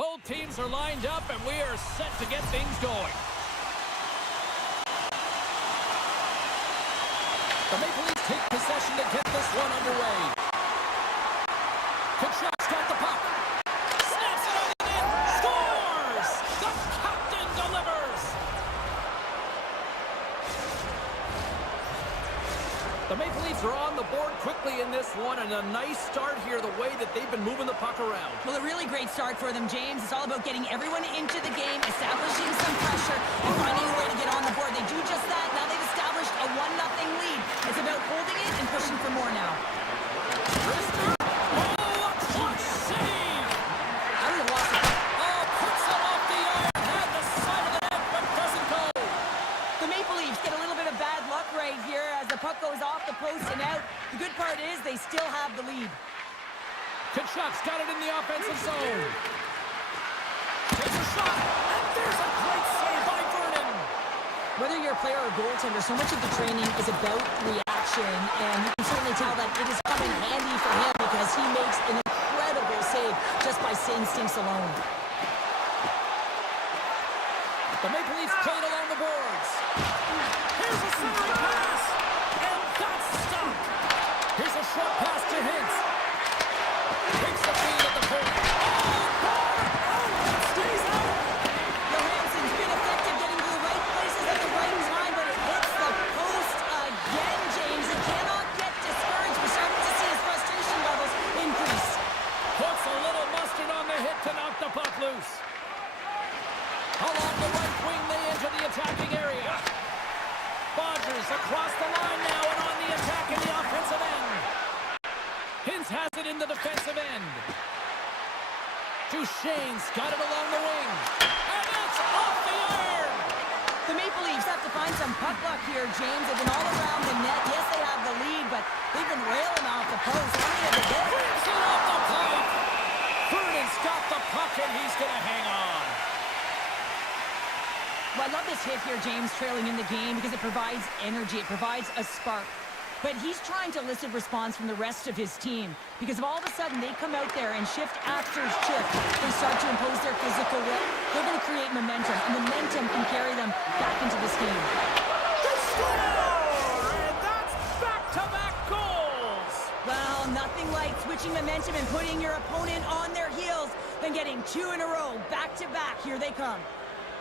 Both teams are lined up, and we are set to get things going. The Maple Leafs take possession to get this one underway. Tkachuk's got the puck. Snaps it on the net. Scores! The captain delivers! The Maple Leafs are on the board quickly in this one, and a nice start here the way that they've been moving the puck around. Well, a really great start for them, James. It's all about getting everyone into the game, establishing some pressure, and finding a way to get on the board. They do just that. Now they've established a 1-0 lead. It's about holding it and pushing for more now. Rister. Oh, a clutch save! I would have lost it. Oh, puts it off the iron. Had the side of the net, but doesn't go. The Maple Leafs get a little bit of bad luck right here as the puck goes off the post and out. The good part is they still have the lead. Tkachuk's got it in the offensive zone. Takes a shot, and there's a great save by Vernon. Whether you're a player or goaltender, so much of the training is about reaction, and you can certainly tell that it is coming handy for him because he makes an incredible save just by instincts alone. The Maple Leafs played along the boards. Here's a centering pass, and that's stopped. Here's a short pass to Hintz. Takes the feed at the point. It stays out. Johansson's been effective getting to the right places at the right time, but it hits the post again, James. He cannot get discouraged. We're starting to see his frustration levels increase. Puts a little mustard on the hit to knock the puck loose. Along the right wing, they enter the attacking area. Bodgers across the line now and on the attack in the offensive end. Hintz has it in the defensive end. Duchesne's got it along the wing. And it's off the iron! The Maple Leafs have to find some puck luck here, James. They've been all around the net. Yes, they have the lead, but they've been railing off the post. How many have they hit? Brings it off the pipe! Vernon's got the puck, and he's going to hang on. Well, I love this hit here, James, trailing in the game because it provides energy. It provides a spark. But he's trying to elicit response from the rest of his team because if all of a sudden they come out there and shift after shift, they start to impose their physical will, they're going to create momentum, and momentum can carry them back into this game. They score! And that's back-to-back goals! Well, nothing like switching momentum and putting your opponent on their heels than getting two in a row, back-to-back. Here they come.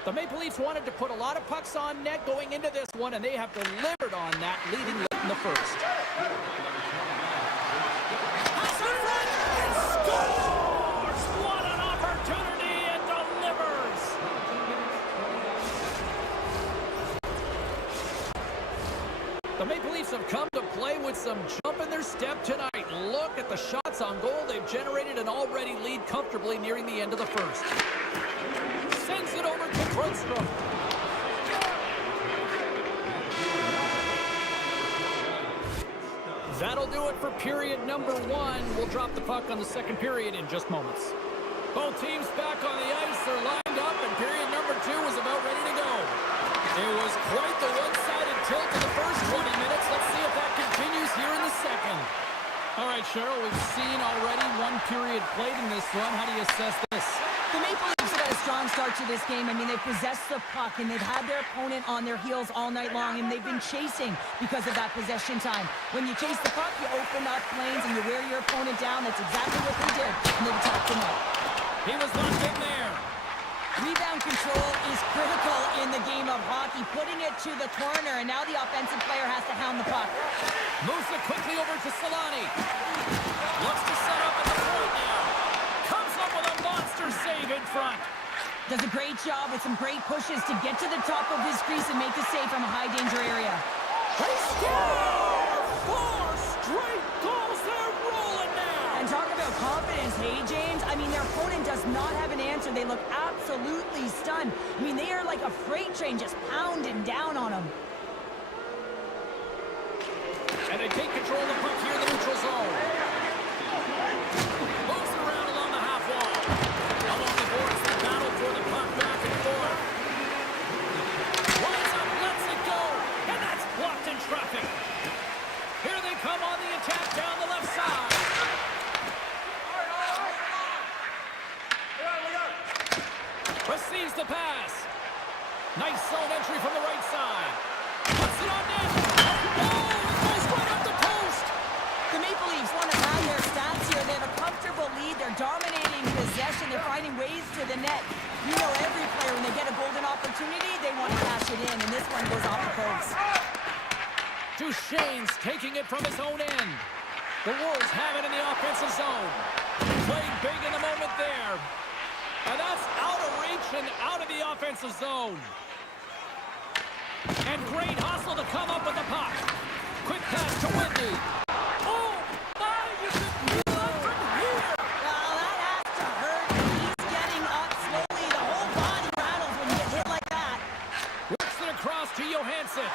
The Maple Leafs wanted to put a lot of pucks on net going into this one, and they have delivered on that, leading late in the first. Pass in front and scores! What an opportunity, and delivers! The Maple Leafs have come to play with some jump in their step tonight. Look at the shots on goal. They've generated an already lead comfortably nearing the end of the first. Sends it over to Grundstrom. That'll do it for period number one. We'll drop the puck on the second period in just moments. Both teams back on the ice. They're lined up, and period number two is about ready to go. It was quite the one-sided tilt in the first 20 minutes. Let's see if that continues here in the second. All right, Cheryl, we've seen already one period played in this one. How do you assess this? The Maple Leafs have had a strong start to this game. I mean, they've possessed the puck, and they've had their opponent on their heels all night long, and they've been chasing because of that possession time. When you chase the puck, you open up lanes, and you wear your opponent down. That's exactly what they did, and they've attacked the net. He was locked in there. Rebound control is critical in the game of hockey, putting it to the corner, and now the offensive player has to hound the puck. Moves it quickly over to Solani. Looks to set up at the point now. Comes up with a monster save in front. Does a great job with some great pushes to get to the top of his crease and make the save from a high-danger area. They score! 4 straight goals. They're rolling now. And talk about confidence, hey, James? I mean, their opponent does not have an answer. They look absolutely stunned. I mean, they are like a freight train just pounding down on them. And they take control of the puck here in the neutral zone. Moves it around along the half wall. Along the boards, they battle for the puck back and forth. Lines up, lets it go. And that's blocked in traffic. Here they come on the attack down the left side. Nice zone entry from the right side. Puts it on net. Oh, it goes right up the post. The Maple Leafs want to pad their stats here. They have a comfortable lead. They're dominating possession. They're finding ways to the net. You know every player, when they get a golden opportunity, they want to cash it in, and this one goes off the post. Duchesne's taking it from his own end. The Wolves have it in the offensive zone. Played big in the moment there. And that's out of reach and out of the offensive zone. And great hustle to come up with the puck. Quick pass to Whitney. Oh, my, you can feel it from here. Well, that has to hurt. He's getting up slowly. The whole body rattles when you get hit like that. Works it across to Johansson.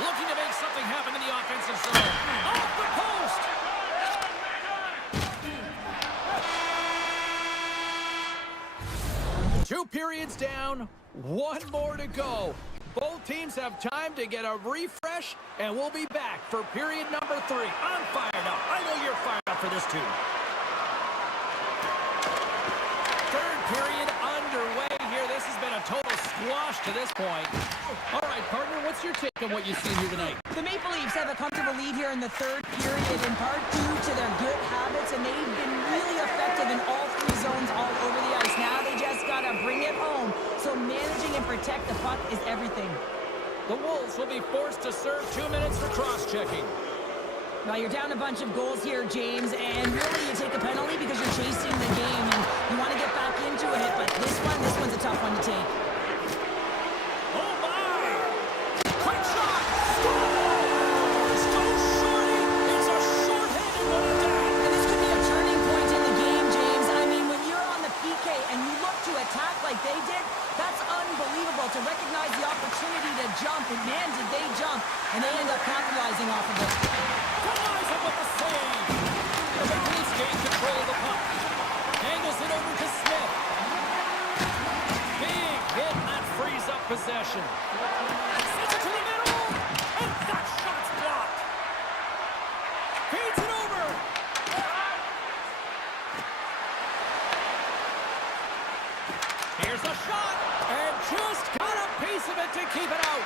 Looking to make something happen in the offensive zone. Off the post. Two periods down, one more to go. Both teams have time to get a refresh, and we'll be back for period number 3. I'm fired up. I know you're fired up for this too. Third period underway here. This has been a total squash to this point. All right, partner, what's your take on what you've seen here tonight? The Maple Leafs have a comfortable lead here in the third period, in part due to their good habits, and they've been really effective in all 3 zones all over the ice. Now they just got to bring it home, so managing and protect the puck is everything. The Wolves will be forced to serve 2 minutes for cross-checking. Now you're down a bunch of goals here, James, and really you take a penalty because you're chasing the game, and you want to get back into it, but this one's a tough one to take. Oh, my! Quick shot! Scores! Goes shorty! It's a short-handed one at that! And this could be a turning point in the game, James. I mean, when you're on the PK and you look to attack like they did, that's unbelievable to recognize the opportunity to jump, and man, did they jump, and they end up capitalizing off of it. Denies him with the save! The Maple Leafs gain control of the puck. Angles it over to Smith. Big hit, and that frees up possession. Sends it to the middle, and that shot's blocked. Feeds it over. Here's a shot, and just got a piece of it to keep it out.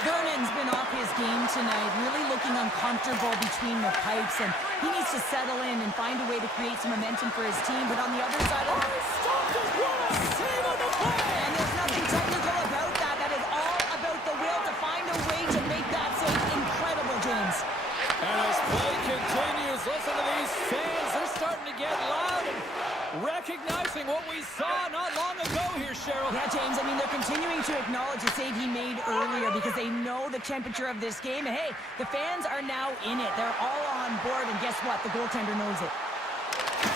Vernon's been off his game tonight, really looking uncomfortable between the pipes, and he needs to settle in and find a way to create some momentum for his team. But on the other side, Oh, stopped it! What a save on the play! and there's nothing technical about that. That is all about the will to find a way to make that save. Incredible, James. And as play continues, listen to these fans. They're starting to get loud and recognizing what we saw not long ago here, Cheryl. Yeah, James, I mean, they're continuing to acknowledge the save he made earlier because they know the temperature of this game. And hey, the fans are now in it. They're all on board, and guess what? The goaltender knows it.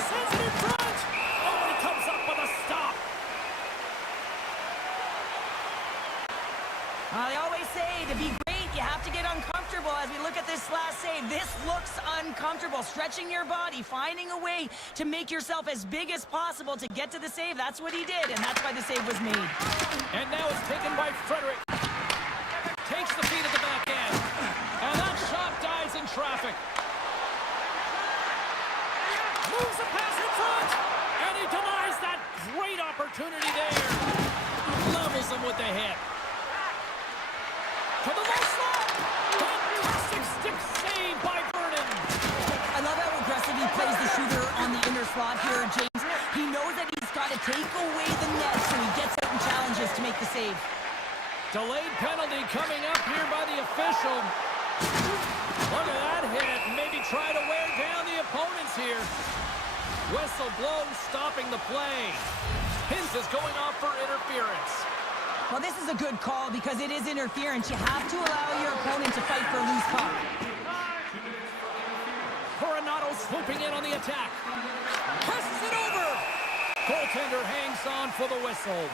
Sends it in front. Oh, and he comes up with a stop. They always say to be great, you have to get uncomfortable. As we look at this last save, this looks uncomfortable. Stretching your body, finding a way to make yourself as big as possible to get to the save. That's what he did, and that's why the save was made. And now it's taken by Frederick. Takes the feed at the back end. And that shot dies in traffic. Moves the pass in front. And he denies that great opportunity there. Levels him with the hit. To the low slot. Fantastic stick save by Vernon. I love how aggressive he plays the shooter on the inner slot here, James. He knows that he's got to take away the net, so he gets out and challenges to make the save. Delayed penalty coming up here by the official. Look at that hit. Maybe try to wear down the opponents here. Whistle blows, stopping the play. Hintz is going off for interference. Well, this is a good call because it is interference. You have to allow your opponent to fight for a loose puck. Coronado swooping in on the attack. Passes it over. Goaltender hangs on for the whistle.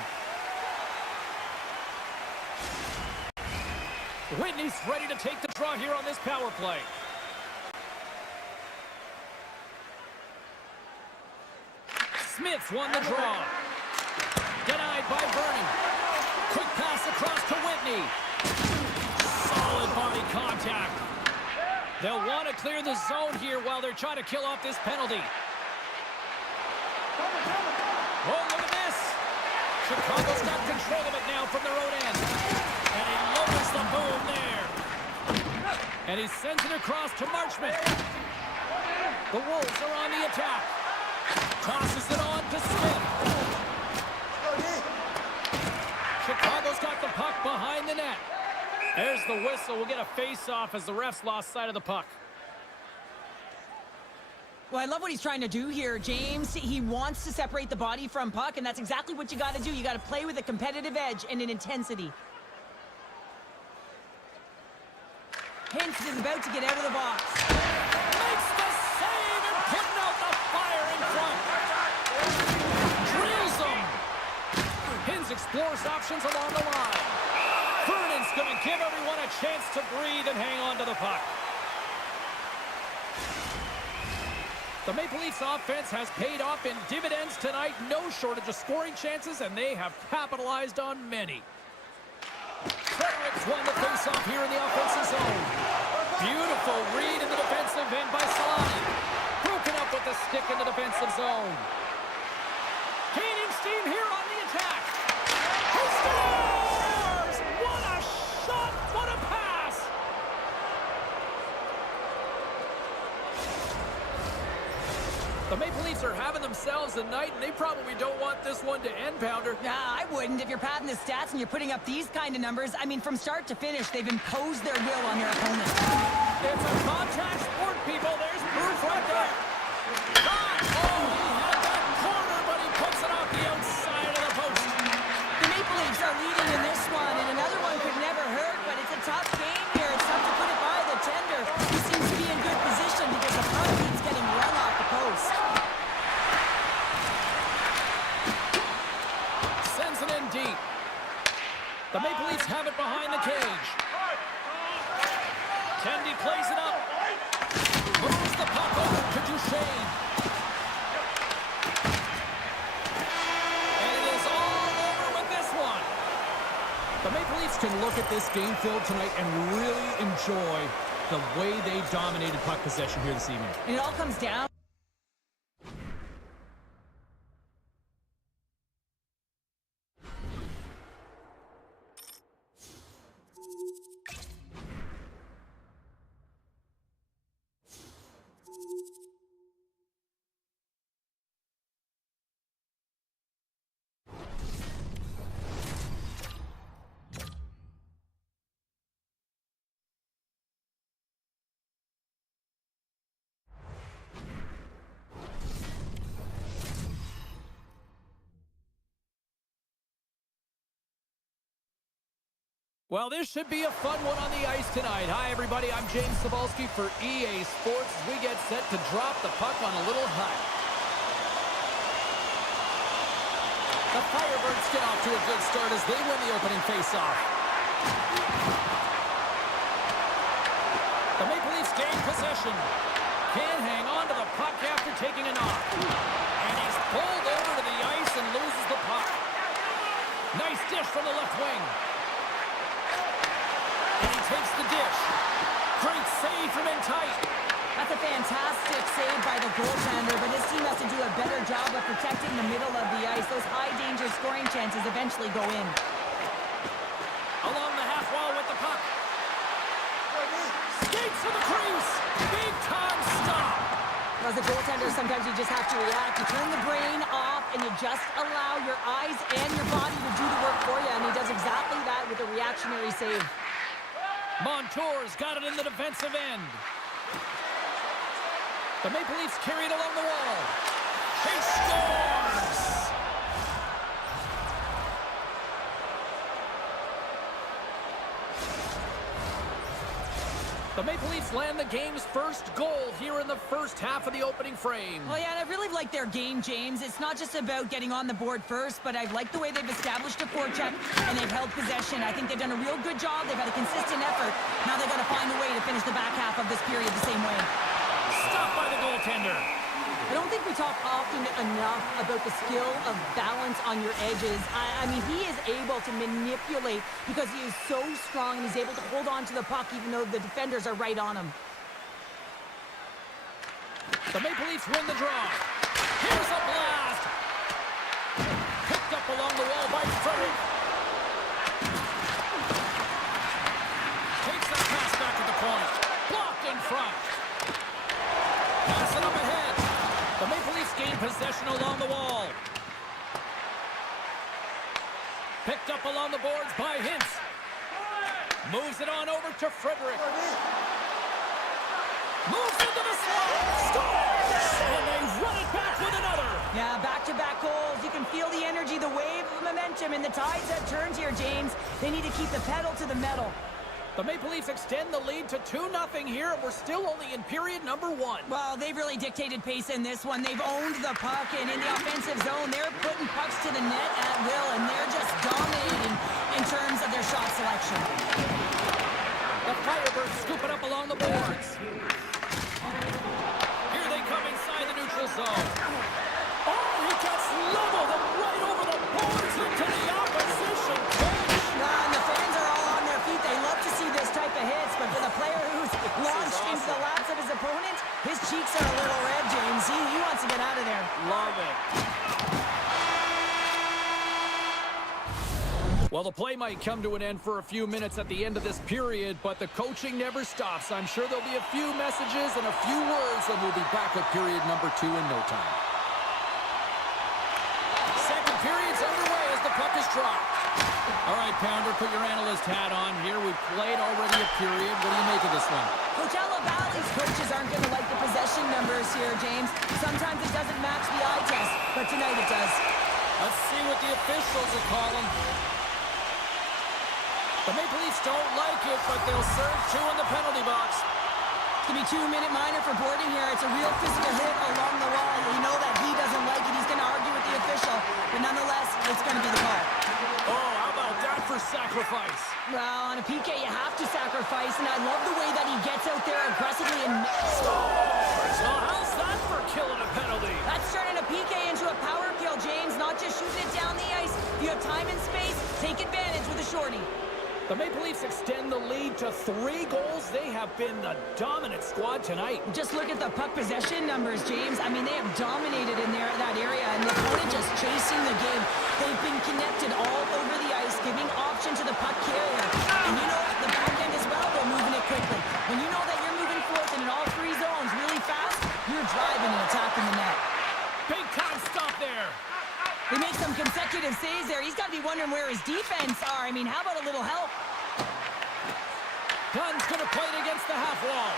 Whitney's ready to take the draw here on this power play. Smith won the draw. Denied by Vernon. Quick pass across to Whitney. Solid body contact. They'll want to clear the zone here while they're trying to kill off this penalty. Oh, look at this. Chicago's got control of it now from their own end. And he lowers the boom there. And he sends it across to Marchment. The Wolves are on the attack. Tosses it on to Smith. Chicago's got the puck behind the net. There's the whistle. We'll get a face-off as the refs lost sight of the puck. Well, I love what he's trying to do here, James. He wants to separate the body from puck, and that's exactly what you got to do. You got to play with a competitive edge and an intensity. Hintz is about to get out of the box. Makes the save and putting out the fire in front. Drills him. Hintz explores options along the line. Vernon's going to give everyone a chance to breathe and hang on to the puck. The Maple Leafs offense has paid off in dividends tonight. No shortage of scoring chances, and they have capitalized on many. Fredericks won the faceoff here in the offensive zone. Beautiful read in the defensive end by Solani. Broken up with the stick in the defensive zone. Gaining steam here on the attack. He scores! What a shot! What a pass! The Maple Leafs are having themselves a night, and they probably don't want this one to end, Pounder. Nah, I wouldn't. If you're padding the stats and you're putting up these kind of numbers, I mean, from start to finish, they've imposed their will on their opponent. It's a contact sport, people. There's proof right there. God, oh, he had that corner, but he puts it off the outside of the post. The Maple Leafs are leading in this one, and another one could never hurt, but it's a tough game here. It's tough to put it by the tender. He seems to be in good position because the puck keeps getting run off the post. Sends it in deep. The Maple Leafs have it behind the cage. Tendy plays it up. Moves the puck over to Duchesne. And it is all over with this one. The Maple Leafs can look at this game field tonight and really enjoy the way they dominated puck possession here this evening. And it all comes down. Well, this should be a fun one on the ice tonight. Hi, everybody. I'm James Cebulski for EA Sports as we get set to drop the puck on a little hut. The Firebirds get off to a good start as they win the opening faceoff. The Maple Leafs gain possession. Can't hang on to the puck after taking a knock. And he's pulled over to the ice and loses the puck. Nice dish from the left wing. And he takes the dish. Great save from in tight. That's a fantastic save by the goaltender, but his team has to do a better job of protecting the middle of the ice. Those high-danger scoring chances eventually go in. Along the half wall with the puck. Skates to the crease. Big-time stop. As a goaltender, sometimes you just have to react. You turn the brain off, and you just allow your eyes and your body to do the work for you, and he does exactly that with a reactionary save. Montour's got it in the defensive end. The Maple Leafs carry it along the wall. He scores! The Maple Leafs land the game's first goal here in the first half of the opening frame. Well, yeah, and I really like their game, James. It's not just about getting on the board first, but I like the way they've established a forecheck and they've held possession. I think they've done a real good job. They've had a consistent effort. Now they've got to find a way to finish the back half of this period the same way. Stopped by the goaltender. I don't think we talk often enough about the skill of balance on your edges. I mean, he is able to manipulate because he is so strong and he's able to hold on to the puck even though the defenders are right on him. The Maple Leafs win the draw. Here's a blast. Picked up along the wall by Frederick. Takes that pass back at the point. Blocked in front. Pass it up ahead. The Maple Leafs gain possession along the wall. Picked up along the boards by Hintz. Moves it on over to Frederick. Moves into the slot. Scores! And they run it back with another. Yeah, back-to-back goals. You can feel the energy, the wave of momentum, and the tides have turned here, James. They need to keep the pedal to the metal. The Maple Leafs extend the lead to 2-0 here, and we're still only in period number 1. Well, they've really dictated pace in this one. They've owned the puck, and in the offensive zone, they're putting pucks to the net at will, and they're just dominating in terms of their shot selection. The Firebirds scoop it up along the boards. Here they come inside the neutral zone. Oh, he gets leveled and right over the boards into the opposition bench. And the fans are all on their feet. They love to see this type of hits, but for the player who's launched into the laps of his opponent, his cheeks are a little red, James. He wants to get out of there. Love it. Well, the play might come to an end for a few minutes at the end of this period, but the coaching never stops. I'm sure there'll be a few messages and a few words, and we'll be back with period number 2 in no time. Second period's underway as the puck is dropped. All right, Pounder, put your analyst hat on here. We've played already a period. What do you make of this one? Coachella Valley's coaches aren't going to like the possession numbers here, James. Sometimes it doesn't match the eye test, but tonight it does. Let's see what the officials are calling. The Maple Leafs don't like it, but they'll serve 2 in the penalty box. It's going to be 2-minute minor for Boarding here. It's a real physical hit along the wall. You know that he doesn't like it. He's going to argue with the official, but nonetheless, it's going to be the call. Oh, how about that for sacrifice? Well, on a PK, you have to sacrifice, and I love the way that he gets out there aggressively and Scores! Well, how's that for killing a penalty? That's turning a PK into a power kill, James. Not just shooting it down the ice. If you have time and space, take advantage with a shorty. The Maple Leafs extend the lead to 3 goals. They have been the dominant squad tonight. Just look at the puck possession numbers, James. I mean, they have dominated in that area, and the opponent just chasing the game. They've been connected all over the ice, giving option to the puck carrier. And you know, the back end as well, they're moving it quickly. When you know that you're moving forth in all 3 zones really fast, you're driving and attacking the net. Big time stop there. They make some consecutive saves there. He's got to be wondering where his defense are. I mean, how about a little help? Dunn's going to play it against the half wall.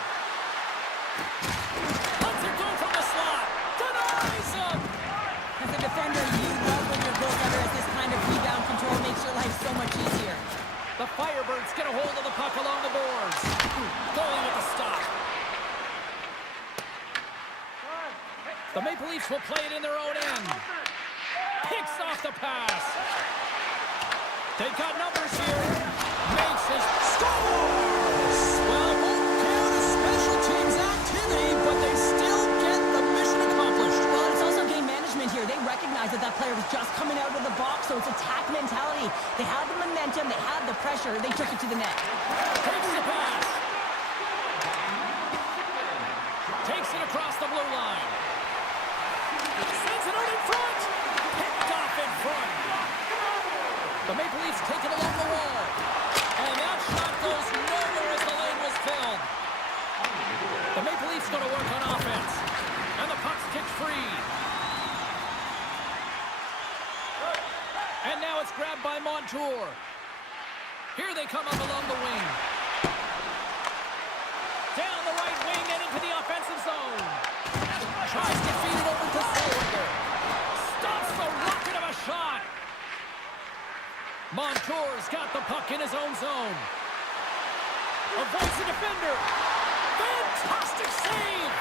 Lets it go from the slot. Denies him. As a defender, you love when your goaltender has this kind of rebound control. Makes your life so much easier. The Firebirds get a hold of the puck along the boards. Goalie with the stop. The Maple Leafs will play it in their own end. Picks off the pass. They've got numbers here. Makes his scores! Well, it won't count as special teams activity, but they still get the mission accomplished. Well, it's also game management here. They recognize that player was just coming out of the box, so it's attack mentality. They had the momentum, they had the pressure, they took it to the net. Takes the pass. Takes it across the blue line. Sends it out in front. Picked off in front. The Maple Leafs take it along the wall. And that shot goes nowhere as the lane was filled. The Maple Leafs going to work on offense. And the puck's kicked free. And now it's grabbed by Montour. Here they come up along the wing. Down the right wing and into the offensive zone. Tries to feed it over to Zellweger. Stops the rocket of a shot. Montour's got the puck in his own zone. Avoids the defender. Fantastic save.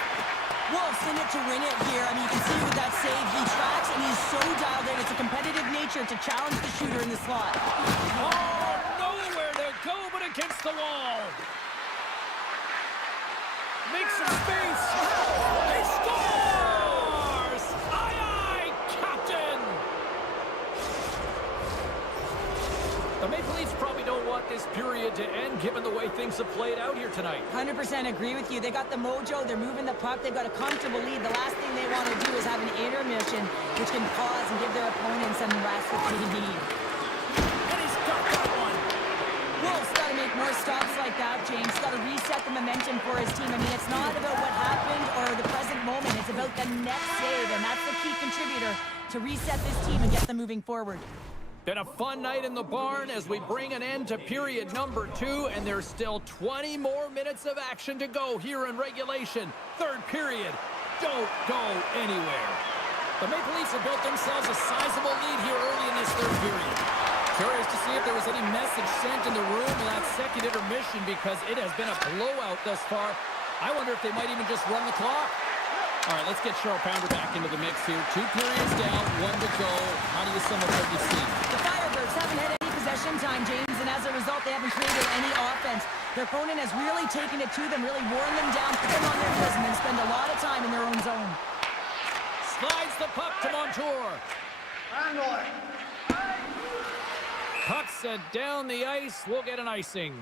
Wolf's in it to win it here. I mean, you can see with that save, he tracks and he's so dialed in. It's a competitive nature to challenge the shooter in the slot. Oh, nowhere to go but against the wall. Makes some space. He scores! Aye, aye, Captain! The Maple Leafs probably don't want want this period to end given the way things have played out here tonight. 100% agree with you. They got the mojo. They're moving the puck. They've got a comfortable lead. The last thing they want to do is have an intermission, which can pause and give their opponents some rest that they need. And he's got that one. Wolf's got to make more stops like that, James. Got to reset the momentum for his team. I mean, it's not about what happened or the present moment. It's about the next save, and that's the key contributor to reset this team and get them moving forward. Been a fun night in the barn as we bring an end to period number 2, and there's still 20 more minutes of action to go here in regulation. Third period. Don't go anywhere. The Maple Leafs have built themselves a sizable lead here early in this third period. Curious to see if there was any message sent in the room in that second intermission because it has been a blowout thus far. I wonder if they might even just run the clock. All right, let's get Cheryl Pounder back into the mix here. 2 periods down, 1 to go. How do you sum up what you've seen? The Firebirds haven't had any possession time, James, and as a result, they haven't created any offense. Their opponent has really taken it to them, really worn them down, put them on their heels, and then spend a lot of time in their own zone. Slides the puck to Montour. Puck sent down the ice. We'll get an icing.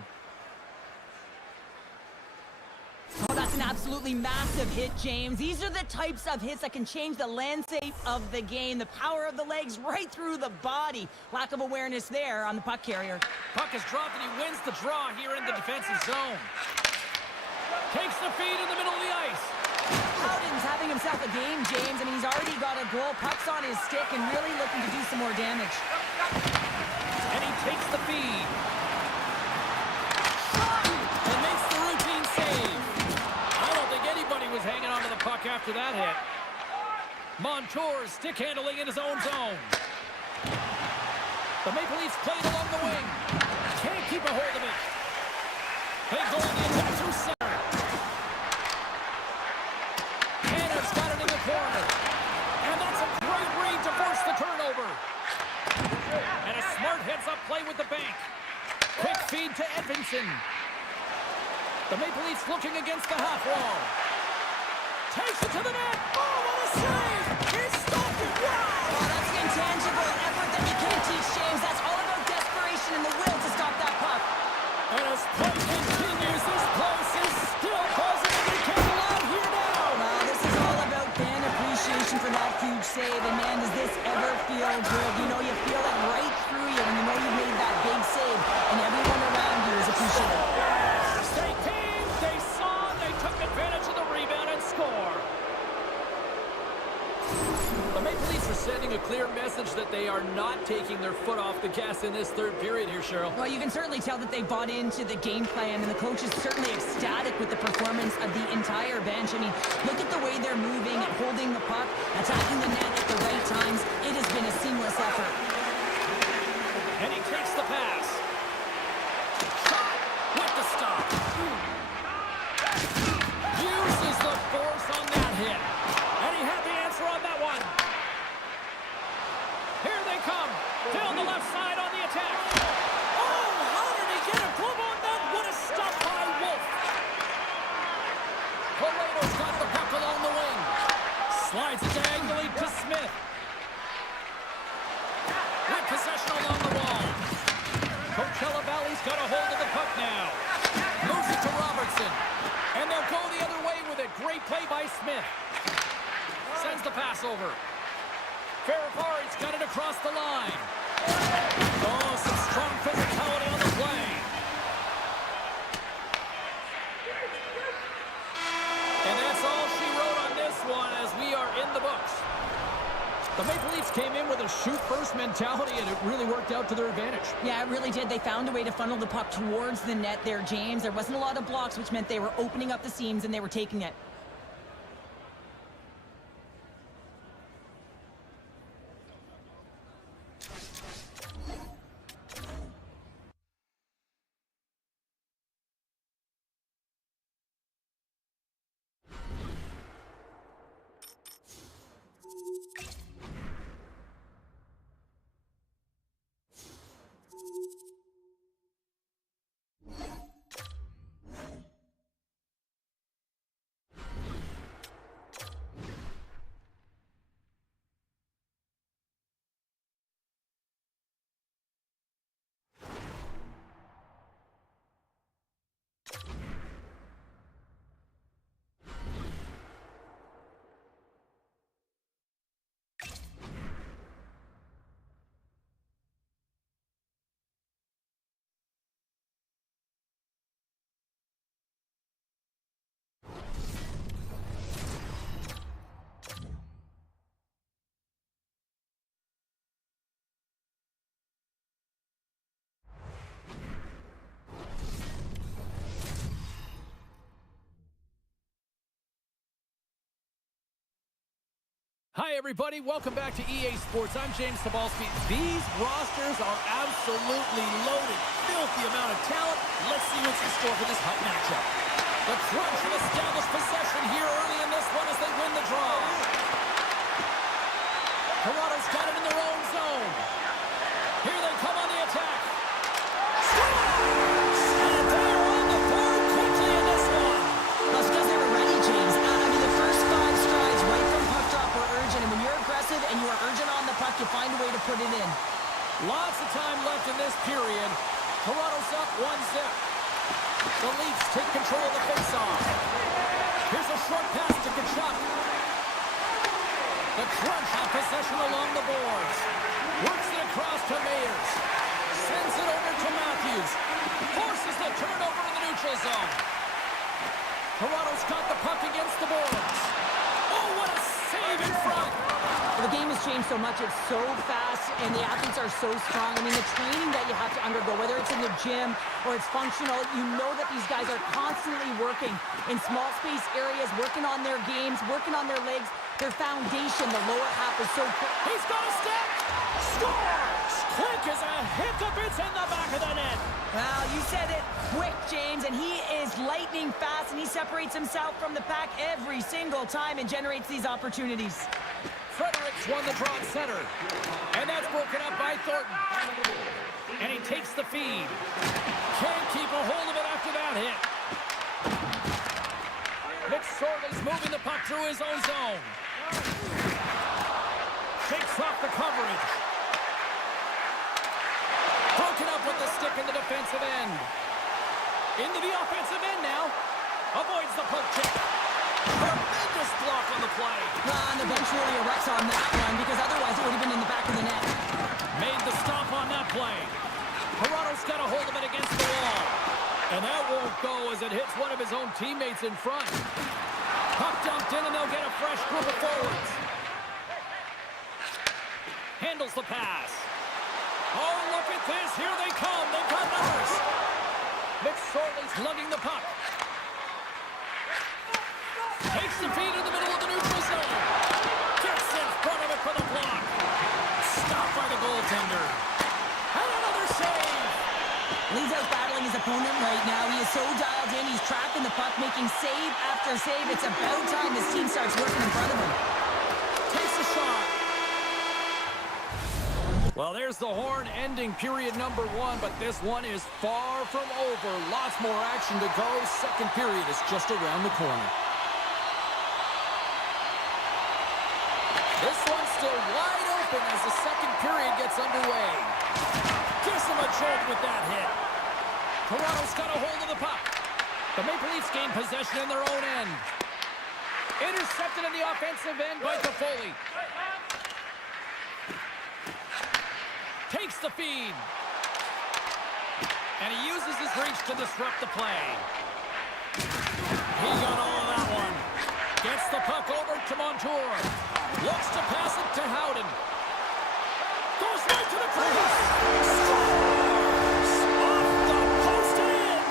Oh, that's an absolutely massive hit, James. These are the types of hits that can change the landscape of the game. The power of the legs right through the body. Lack of awareness there on the puck carrier. Puck is dropped and he wins the draw here in the defensive zone. Takes the feed in the middle of the ice. Howden's having himself a game, James, and he's already got a goal. Puck's on his stick and really looking to do some more damage. And he takes the feed. And makes the routine save. I don't think anybody was hanging onto the puck after that hit. Montour stick handling in his own zone. The Maple Leafs played along the wing. Can't keep a hold of it. They go on the attack through center. Tanner's got it in the corner. And that's a great read to force the turnover. And a smart heads-up play with the bank. Quick feed to Edvinsson. The Maple Leafs looking against the half wall. Takes it to the net. Oh, what a save! He stopped it. Wow! Oh, that's an intangible effort that you can't teach, James. That's all about desperation and the will to stop that puck. And as play continues, this place is still positively coming out here now. Well, this is all about fan appreciation for that huge save. And man, does this ever feel good? You know, you feel it right through you when you know you made that big save. And everyone around you is appreciative. They came, they saw, they took advantage of the rebound and score. The Maple Leafs are sending a clear message that they are not taking their foot off the gas in this third period here, Cheryl. Well, you can certainly tell that they bought into the game plan, and the coach is certainly ecstatic with the performance of the entire bench. I mean, look at the way they're moving, holding the puck, attacking the net at the right times. It has been a seamless effort. And he takes the pass. Shot with the stop. Uses the force on that hit. And he had the answer on that one. Here they come. Down the left side on the attack. Oh, how did he get a glove on that? What a stop by Wolf. Corrado's got the puck along the wing. Slides it diagonally to Smith. With possession along the wall. Coachella Valley's got a hold of the puck now. Moves it to Robertson. And they'll go the other way with it. Great play by Smith. Sends the pass over. Ferrapari's got it across the line. Oh, some strong physicality on the play. And that's all she wrote on this one as we are in the books. The Maple Leafs came in with a shoot-first mentality, and it really worked out to their advantage. Yeah, it really did. They found a way to funnel the puck towards the net there, James. There wasn't a lot of blocks, which meant they were opening up the seams and they were taking it. Hi, everybody. Welcome back to EA Sports. I'm James Cebulski. These rosters are absolutely loaded. Filthy amount of talent. Let's see what's in store for this hot matchup. The Crunch have established possession here early in this one as they win the draw. Toronto's got it in their own zone. Here they come on the attack. Scores! And they're on the board quickly in this one. That's because they were ready, James. I mean, the first 5 strides right from puck drop were urgent, and when you're aggressive and you are urgent on the puck, you find a way to put it in. Lots of time left in this period. Toronto's up 1-0. The Leafs take control of the faceoff. Here's a short pass to Tkachuk. The Crunch have possession along the boards. Works it across to Mayers. Sends it over to Matthews. Forces the turnover in the neutral zone. Toronto's got the puck against the boards. Oh, what a save in front. The game has changed so much. It's so fast, and the athletes are so strong. I mean, the training that you have to undergo, whether it's in the gym or it's functional, you know that these guys are constantly working in small space areas, working on their games, working on their legs. Their foundation, the lower half is so quick. He's got a step. Scores! Quick as a hiccup. It's in the back of the net. Well, you said it. Quick, James, and he is lightning fast, and he separates himself from the pack every single time and generates these opportunities. Fredericks won the draw at center. And that's broken up by Thornton. And he takes the feed. Can't keep a hold of it after that hit. Nick Sorley's moving the puck through his own zone. Takes off the coverage. Broken up with the stick in the defensive end. Into the offensive end now. Avoids the poke check. Tremendous block on the play. And the bench really erects on that one because otherwise it would have been in the back of the net. Made the stop on that play. Toronto's got a hold of it against the wall. And that won't go as it hits one of his own teammates in front. Puck dumped in and they'll get a fresh group of forwards. Handles the pass. Oh, look at this. Here they come. They've got numbers. Nick Sorley's lugging the puck. Takes the feed in the middle of the neutral zone. Gets in front of it for the block. Stopped by the goaltender. And another save. Lee's out battling his opponent right now. He is so dialed in. He's tracking the puck, making save after save. It's about time this team starts working in front of him. Takes a shot. Well, there's the horn ending period number 1, but this one is far from over. Lots more action to go. Second period is just around the corner. This one's still wide open as the second period gets underway. Gives them a jolt with that hit. Toronto's got a hold of the puck. The Maple Leafs gain possession in their own end. Intercepted in the offensive end by Toffoli. Takes the feed. And he uses his reach to disrupt the play. He got all of that one. Gets the puck over to Montour. Looks to pass it to Howden. Goes right to the crease. Scores! Off the post and in.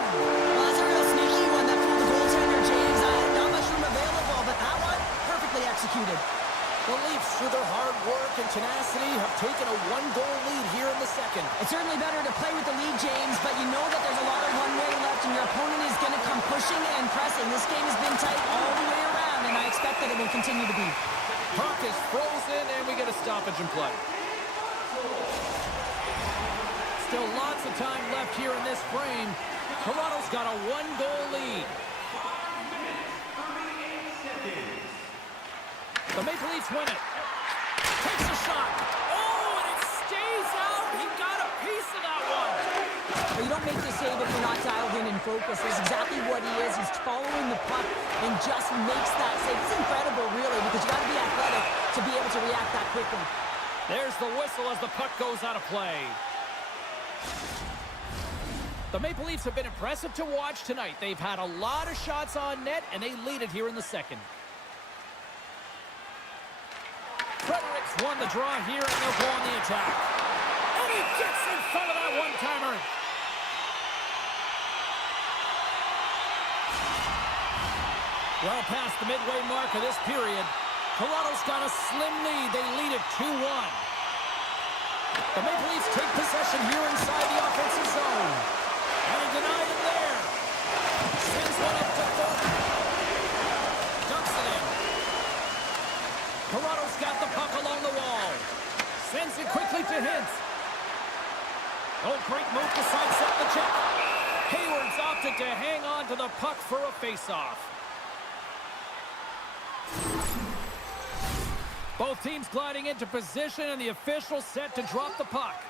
Well, that's a real sneaky one. That fooled the goaltender, James. Not much room available, but that one, perfectly executed. The Leafs, through their hard work and tenacity, have taken a 1-goal lead here in the second. It's certainly better to play with the lead, James, but you know that there's a lot of one-way left, and your opponent is going to come pushing and pressing. This game has been tight all the way around, and I expect that it will continue to be. Puck is frozen, and we get a stoppage in play. Still lots of time left here in this frame. Toronto's got a 1-goal lead. The Maple Leafs win it. Takes a shot. Oh, and it stays out. He got a piece of that one. But you don't make the save if you're not dialed in and focused. That's exactly what he is. He's following the puck and just makes that save. It's incredible, really, because you got to be athletic to be able to react that quickly. There's the whistle as the puck goes out of play. The Maple Leafs have been impressive to watch tonight. They've had a lot of shots on net, and they lead it here in the second. Fredericks won the draw here, and they'll go on the attack. And he gets in front of that one-timer. Well past the midway mark of this period. Toronto's got a slim lead. They lead it 2-1. The Maple Leafs take possession here inside the offensive zone. And he denied it there. Sends one up to Thornton. Dumps it in. Toronto's got the puck along the wall. Sends it quickly to Hintz. Oh, great move to sidestep the check. Hayward's opted to hang on to the puck for a face-off. Both teams gliding into position, and the official set to drop the puck.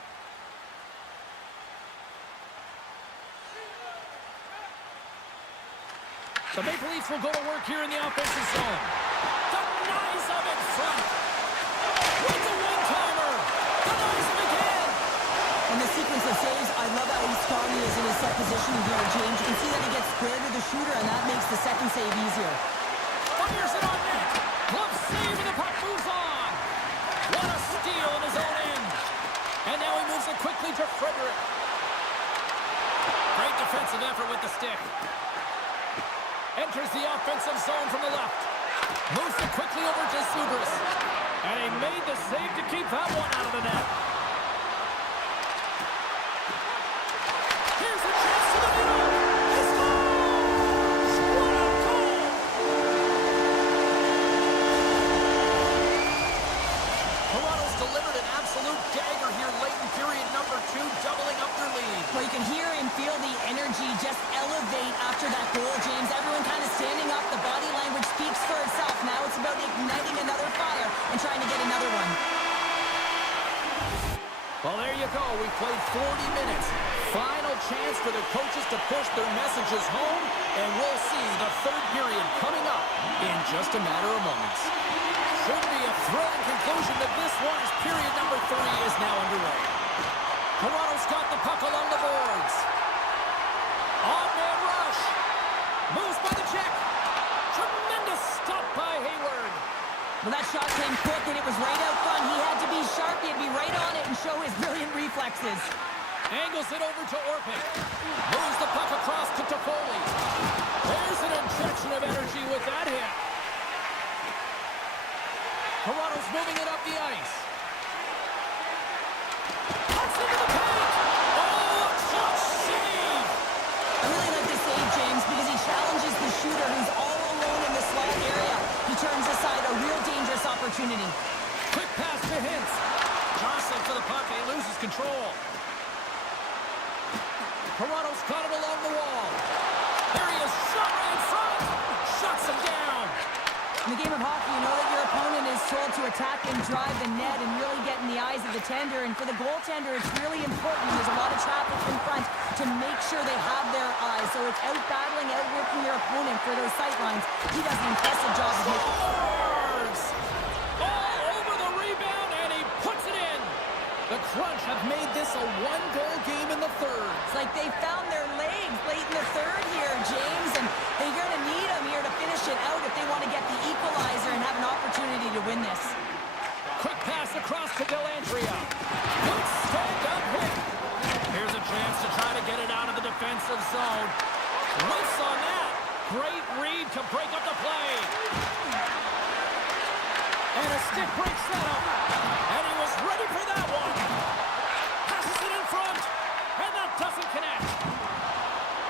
The Maple Leafs will go to work here in the offensive zone. Denies him in front. With the one-timer. Denies him again. And the sequence of saves, I love how strong he is in his set positioning here, James. You can see that he gets square to the shooter, and that makes the second save easier. Fires it on net. Glove save, and the puck moves on. What a steal in his own end. And now he moves it quickly to Frederick. Great defensive effort with the stick. Enters the offensive zone from the left. Moves it quickly over to Subras. And he made the save to keep that one out of the net. Here's a chance to the middle. He scores! What a goal! Toronto's delivered an absolute dagger here late in period number 2, doubling up their lead. Well, you can hear and feel the energy just elevate after that goal, James. Everyone kind of standing up. The body language speaks for itself. Now it's about igniting another fire and trying to get another one. Well, there you go. We've played 40 minutes. Final chance for the coaches to push their messages home, and we'll see the third period coming up in just a matter of moments. Should be a thrilling conclusion to this one as period number 3 is now underway. Toronto's got the puck along the boards. On-man rush. Moves by the check. Tremendous stop by Hayward. Well, that shot came quick, and it was right out front. He had to be sharp. He had to be right on it and show his brilliant reflexes. Angles it over to Orpik. Moves the puck across to Toffoli. There's an injection of energy with that hit. Toronto's moving it up the ice. Pucks into the paint. Oh, clutch save. I really like this save, James, because he challenges the shooter who's all alone in the slot area. He turns aside a real dangerous opportunity. Quick pass to Hintz. Jostling for the puck, and he loses control. Toronto's got it along the wall. There he is, shot right in front. Shuts him down. In the game of hockey, you know that your opponent is told to attack and drive the net and really get in the eyes of the tender. And for the goaltender, it's really important. There's a lot of traffic in front to make sure they have their eyes. So it's out-battling, outworking your opponent for those sight lines. He does an impressive job of making Scores! All over the rebound, and he puts it in. The Crunch have made this a one-goal game in the third. It's like they found their legs late in the third here, James, and they're going to need them here to finish it out if they want to get the equalizer and have an opportunity to win this. Quick pass across to Dellandrea. Good stand-up hit. Here's a chance to try to get it out of the defensive zone. Whiffs on that. Great read to break up the play. And a stick break setup. And he was ready for that one. Passes it in front. And that doesn't connect.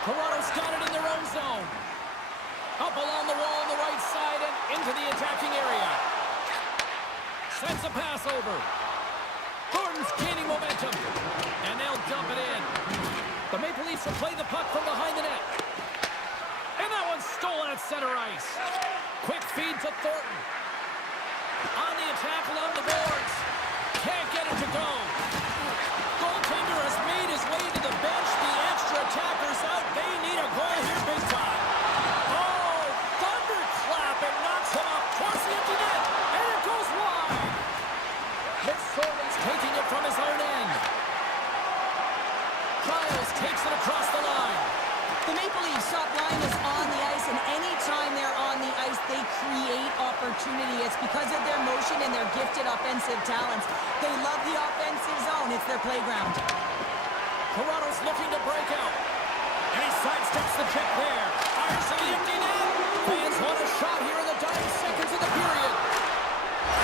Toronto's got it in their own zone. Up along the wall on the right side and into the attacking area. Sends a pass over. Gordon's gaining momentum. And they'll dump it in. The Maple Leafs will play the puck from behind the net. And that one's stolen at center ice. Quick feed to Thornton. On the attack along the boards. Can't get it to go. Goaltender has made his way to the bench. The extra attackers out. They need a goal here big time. Oh, thunderclap, and knocks him up towards the empty net. And it goes wide. McSorley's taking it from his own end. Giles takes it across the line. The Maple Leafs top line is on the ice, and anytime they're on the ice, they create opportunity. It's because of their motion and their gifted offensive talents. They love the offensive zone. It's their playground. Toronto's looking to break out. And he sidesteps the check there. Fires to the empty net. Fans want a shot here in the dying seconds of the period.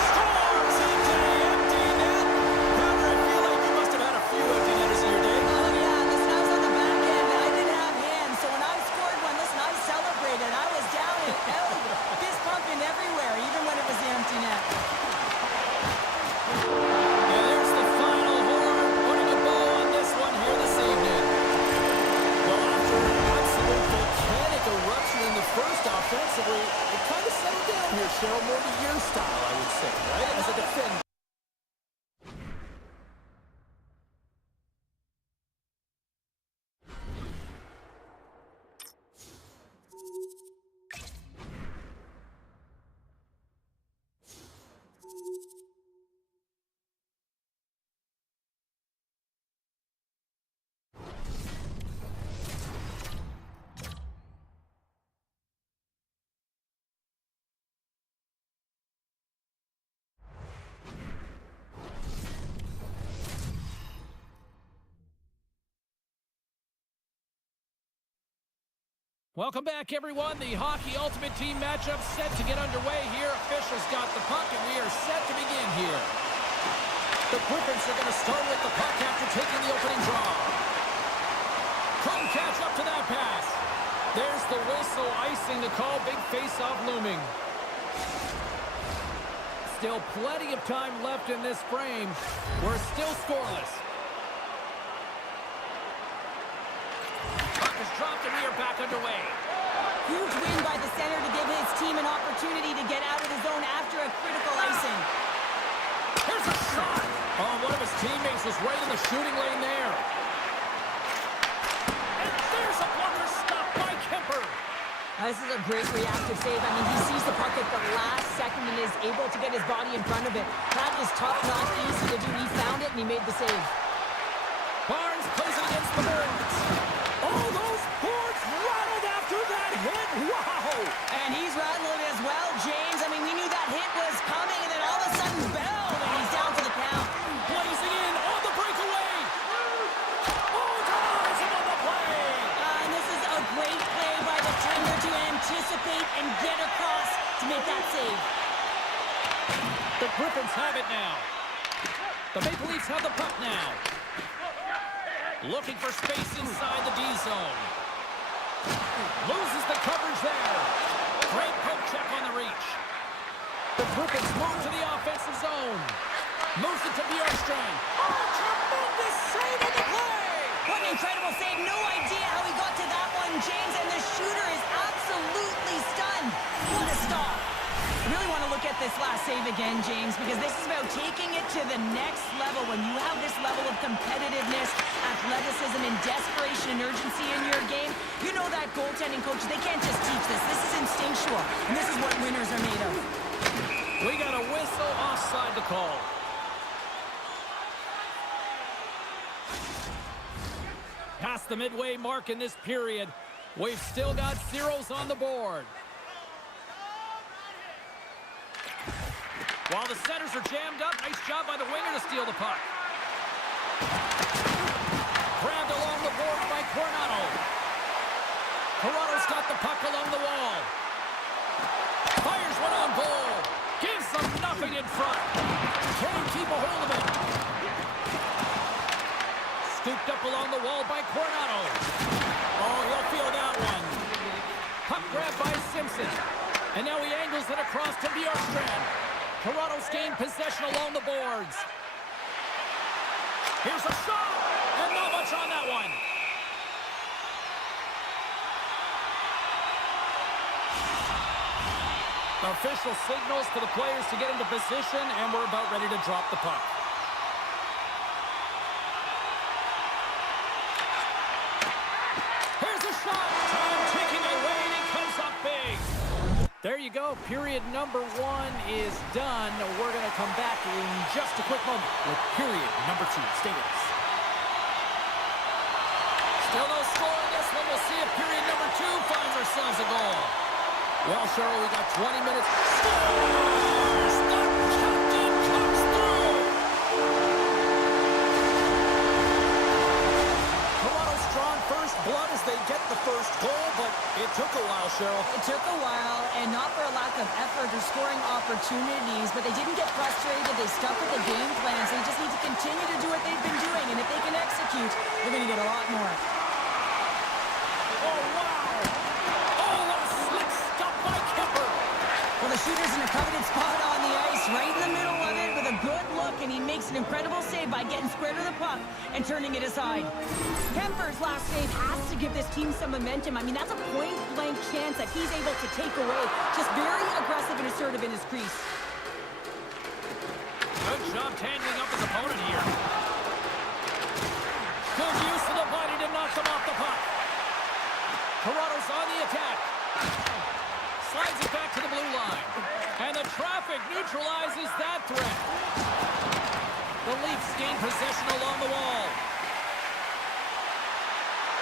Storms into the empty net. Connor, I feel like you must have had a few empty netters in your day. Oh, yeah, listen, I was on the back end, and I didn't have hands, so when I scored one, listen, I celebrated. I was down and out, fist pumping everywhere, even when it was the empty net. Yeah, there's the final horn, putting a bow on this one here this evening. Well, after an absolute volcanic eruption in the first offensively, it kind of settled down here, Cheryl, more to your style, I would say, right? As a defender. Welcome back, everyone. The Hockey Ultimate Team matchup set to get underway here. Officials got the puck, and we are set to begin here. The Griffins are going to start with the puck after taking the opening draw. Couldn't catch up to that pass. There's the whistle, icing the call. Big face-off looming. Still plenty of time left in this frame. We're still scoreless. Puck is dropped, and we are back underway. Huge win by the center to give his team an opportunity to get out of the zone after a critical icing. Here's a shot. Oh, one of his teammates was right in the shooting lane there. And there's a blocker stop by Kemper. This is a great reactive save. I mean, he sees the puck at the last second and is able to get his body in front of it. That is tough, not easy to do. He found it, and he made the save. Barnes plays it against the boards. Oh, those boards rattled after that hit. Wow. And he's rattling as well, James. I mean, we knew that hit was coming, and then all of a sudden, bell, and he's down for the count. Blazing in on the breakaway. Oh, drives him on the play. And this is a great play by the tender to anticipate and get across to make that save. The Griffins have it now. The Maple Leafs have the puck now. Looking for space inside the D zone. Loses the coverage there. Great poke check on the reach. The Griffins move to the offensive zone. Moves it to Bjorkstrand. Oh, tremendous save on the play! What an incredible save. No idea how he got to that one, James, and the shooter is absolutely stunned. What a stop. I really want to look at this last save again, James, because this is about taking it to the next level. When you have this level of competitiveness, athleticism, and desperation and urgency in your game, you know that goaltending coaches, they can't just teach this. This is instinctual, and this is what winners are made of. We got a whistle offside to call. Past the midway mark in this period, we've still got zeros on the board. While the centers are jammed up, nice job by the winger to steal the puck. Grabbed along the boards by Coronado. Coronado's got the puck along the wall. Fires one on goal. Gives them nothing in front. Can't keep a hold of it. Scooped up along the wall by Coronado. Oh, he'll feel that one. Puck grabbed by Simpson. And now he angles it across to Bjorkstrand. Toronto's gained possession along the boards. Here's a shot, and not much on that one. Official signals to the players to get into position, and we're about ready to drop the puck. Here's a shot. Time ticking away, and it comes up big. There you go. Period number 1 is done. We're going to come back in just a quick moment with period number 2. Stay with us. Still no score in this one. We'll see if period number 2 finds ourselves a goal. Well, Cheryl, we got 20 minutes. Scores! The captain comes through! Toronto's drawn first blood as they get the first goal, but It took a while, Cheryl. It took a while, and not for a lack of effort or scoring opportunities, but they didn't get frustrated. They stuck with the game plan, so they just need to continue to do what they've been doing, and if they can execute, they're going to get a lot more. Oh, wow! Oh, what a slick stop by Kemper! Well, the shooter's in a coveted spot on the ice, right in the middle of it, with a good look, and he makes an incredible save by getting square to the puck and turning it aside. Kemper's last save has to give this team some momentum. I mean, that's a point-blank chance that he's able to take away. Just very aggressive and assertive in his crease. Good job tangling up his opponent here. Good use of the body to knock them off the puck. Toronto's on the attack. Slides it back to the blue line. And the traffic neutralizes that threat. The Leafs gain possession along the wall.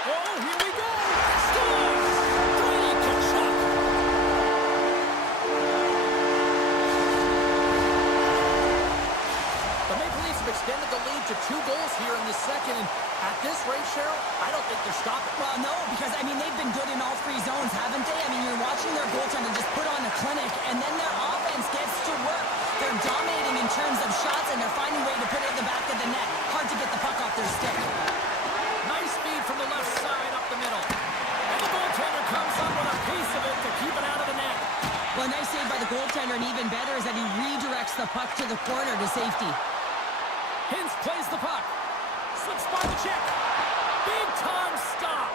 Oh, here we go! Scores! Brady Tkachuk! The Maple Leafs have extended the lead to 2 goals here in the second. And at this rate, Cheryl, I don't think they're stopping. Well, no, because, I mean, they've been good in all 3 zones, haven't they? I mean, you're watching their goaltender just put on a clinic, and then their offense gets to work. They're dominating in terms of shots, and they're finding a way to put it in the back of the net. Hard to get the puck off their stick. Nice feed from the left side up the middle. And the goaltender comes up with a piece of it to keep it out of the net. Well, a nice save by the goaltender, and even better is that he redirects the puck to the corner to safety. Hintz plays the puck. Slips by the check. Big time stop.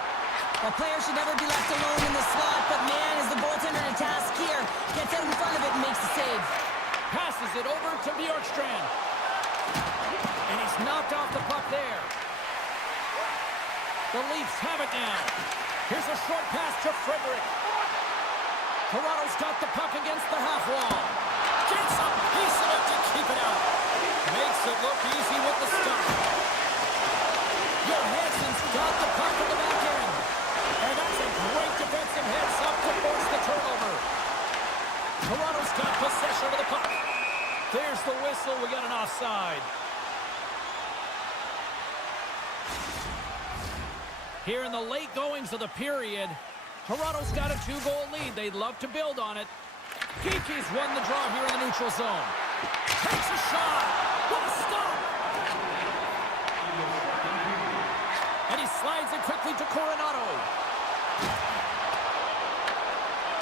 A player should never be left alone in the slot, but man, is the goaltender to task here. Gets out in front of it and makes the save. Passes it over to Bjorkstrand. And he's knocked off the puck there. The Leafs have it now. Here's a short pass to Frederick. Toronto's got the puck against the half wall. Gets a piece of it to keep it out. Makes it look easy with the stop. Johansson's got the puck in the back end. And that's a great defensive heads-up to force the turnover. Toronto's got possession of the puck. There's the whistle. We got an offside. Here in the late goings of the period, Toronto's got a 2-goal lead. They'd love to build on it. Geeky's won the draw here in the neutral zone. Takes a shot. What a stop. And he slides it quickly to Coronado.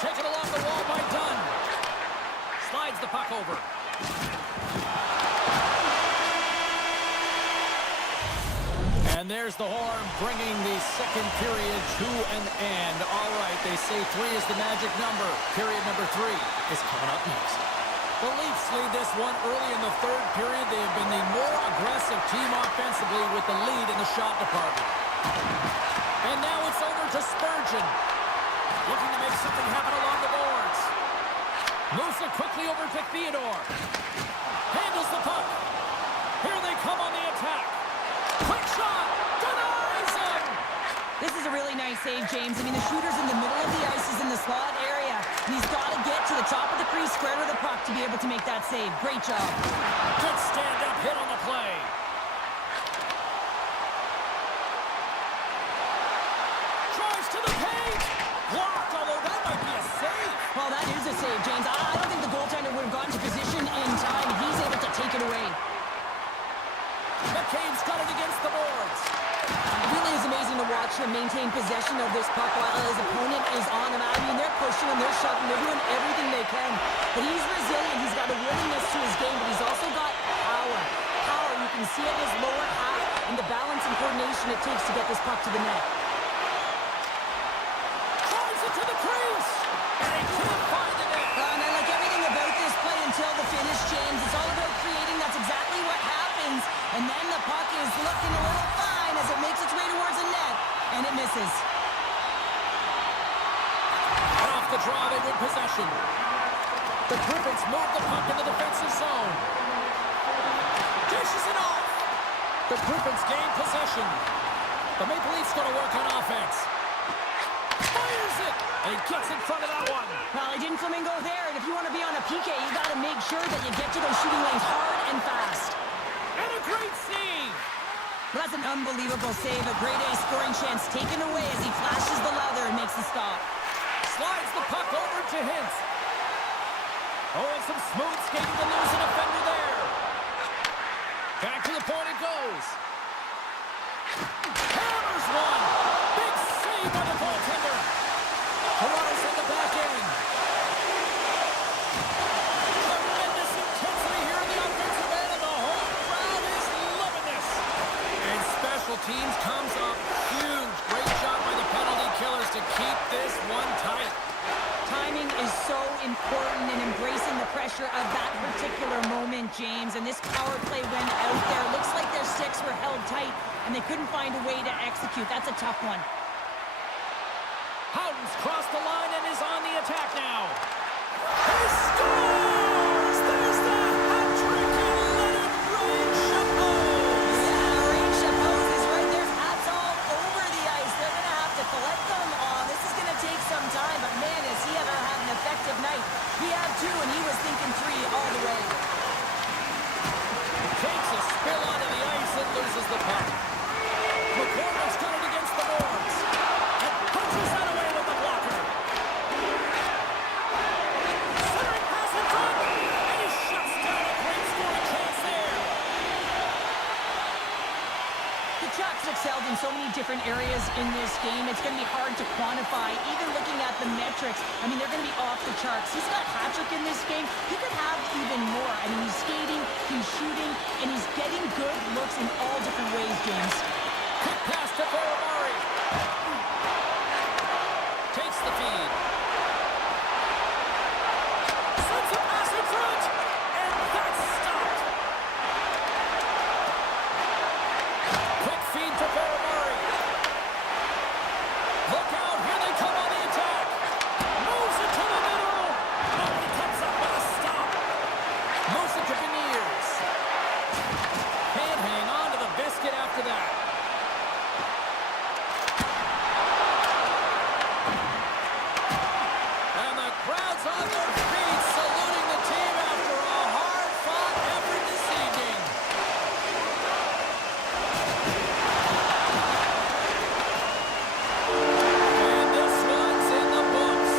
Taken along the wall by Dunn. Slides the puck over. And there's the horn, bringing the second period to an end. All right, they say 3 is the magic number. Period number 3 is coming up next. The Leafs lead this one early in the third period. They have been the more aggressive team offensively with the lead in the shot department. And now it's over to Spurgeon. Looking to make something happen along the boards. Moves it quickly over to Theodore. Handles the puck. Here they come on the attack. Quick shot! Denies him! This is a really nice save, James. I mean, the shooter's in the middle of the ice. He's in the slot area. And he's got to get to the top of the crease, square to the puck to be able to make that save. Great job. Good stand-up hit on the play. Drives to the paint. Blocked, although that might be a save. Well, that is a save, James. I don't think the goaltender would have gotten to position in time. He's able to take it away. McCabe's got it against the boards. It really is amazing to watch him maintain possession of this puck while his opponent is on him. I mean, they're pushing him, they're shoving, they're doing everything they can. But he's resilient, he's got a willingness to his game, but he's also got power. Power, you can see it in his lower half and the balance and coordination it takes to get this puck to the net. Drives it to the crease. And he can't find the net. And I like everything about this play until the finish, James. It's all about creating. That's exactly what happens. And then the puck is looking a little fine as it makes its way towards the net. And it misses. And off the draw, they win possession. The Griffins move the puck in the defensive zone. Dishes it off. The Griffins gain possession. The Maple Leafs going to work on offense. Fires it. And he gets in front of that one. Well, he didn't flamingo there. And if you want to be on a PK, you got to make sure that you get to those shooting lanes hard and fast. And a great save. Well, that's an unbelievable save. A great A scoring chance taken away as he flashes the leather and makes the stop. you hints. Oh, and some smooth skating to lose a defender there. Back to the point it goes. Hammers one. Big save by the goaltender. Toronto's at the back end. Tremendous intensity here in the offensive end, and the whole crowd is loving this. And special teams comes up huge. Great job by the penalty killers to keep this one tight. Timing is so important in embracing the pressure of that particular moment, James. And this power play went out there. Looks like their sticks were held tight, and they couldn't find a way to execute. That's a tough one. Houghton's crossed the line and is on the attack now. He scores! There's the hat trick and let it rain Chapeaus! Yeah, Rain Chapeaus is right. There's hats all over the ice. They're going to have to collect them. This is going to take some time, but man, has he ever had an effective night. He had two, and he was thinking three all the way. Takes a spill onto the ice and loses the puck. McCormick's got it against the boards. And punches that away with the blocker. Centering pass in front. And he shuts down a great scoring chance there. The Chucks excelled in so many different areas in this game. It's going to be hard to quantify, even looking at the metrics. I mean, they're going to be off the charts. He's got a hat trick in this game. He could have even more. I mean, he's skating, he's shooting, and he's getting good looks in all different ways, James. Quick pass to Ferrari. Takes the feed. Sends a pass in front. And that's stopped. Quick feed to Ferrari. Look out. Here they come on the attack. Moves it to the middle. Oh, he comes up with a stop. Moves it to Beniers. Can't hang on to the biscuit after that. And the crowd's on their feet, saluting the team after a hard-fought effort this evening. And this one's in the books.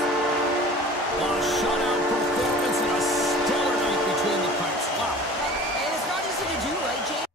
A shutout performance and a stellar night between the pipes. Wow. And it's not easy to do, right, James?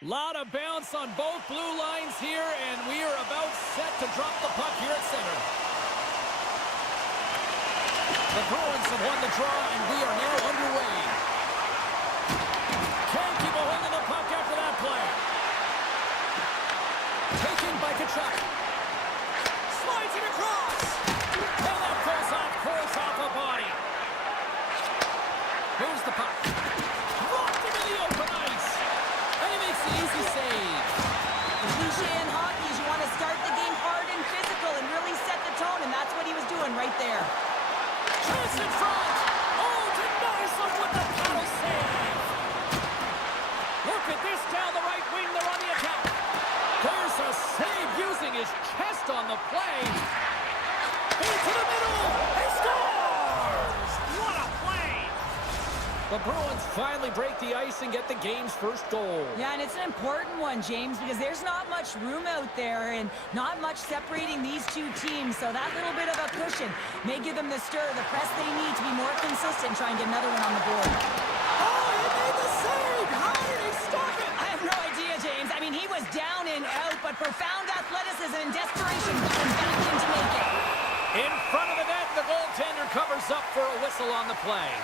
Lot of bounce on both blue lines here, and we are about set to drop the puck here at center. The Bruins have won the draw, and we are now underway. Can't keep a hold of the puck after that play. Taken by Tkachuk. Slides it across. And that goes off course off a body. Moves the puck. Dropped into the open ice. And he makes the easy save. The cliche in hockey is you want to start the game hard and physical and really set the tone, and that's what he was doing right there. Chance in front. Oh, denies them with the paddle save. Look at this down the right wing. They're on the attack. There's a save using his chest on the play. Into the middle. He scores. What a play. The Bruins finally break the ice and get the game's first goal. Yeah, and it's an important one, James, because there's not much room out there and not much separating these two teams. So that little bit of a cushion may give them the stir, the press they need to be more consistent, try and get another one on the board. Oh, he made the save. How did he stop it? I have no idea, James. I mean, he was down and out, but profound athleticism and desperation got him back in to make it. In front of the net, the goaltender covers up for a whistle on the play.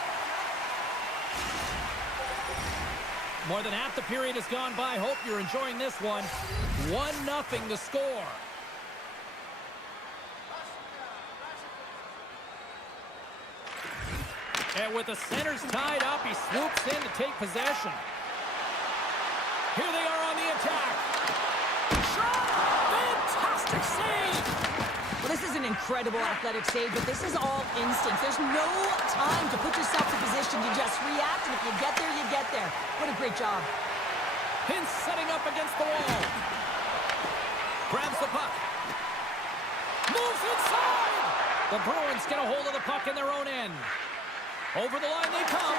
More than half the period has gone by. Hope you're enjoying this one. 1-0 the score. And with the centers tied up, he swoops in to take possession. Here they are on incredible athletic save, but this is all instinct. There's no time to put yourself in position to just react, and if you get there, you get there. What a great job. Hintz setting up against the wall. Grabs the puck. Moves inside! The Bruins get a hold of the puck in their own end. Over the line they come.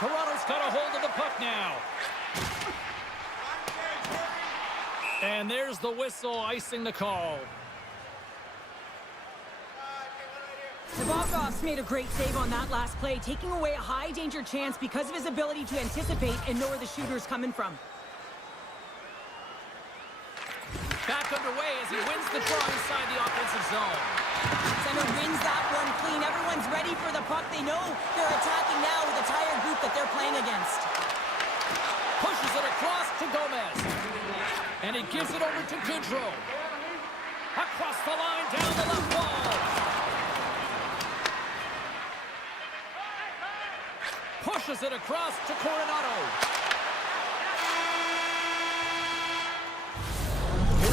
Toronto's got a hold of the puck now. And there's the whistle icing the call. Nabokov's made a great save on that last play, taking away a high-danger chance because of his ability to anticipate and know where the shooter's coming from. Back underway as he wins the draw inside the offensive zone. Center wins that one clean. Everyone's ready for the puck. They know they're attacking now with the tired group that they're playing against. Pushes it across to Gomez. And he gives it over to Goodrow. Across the line, down the left wall. Pushes it across to Coronado.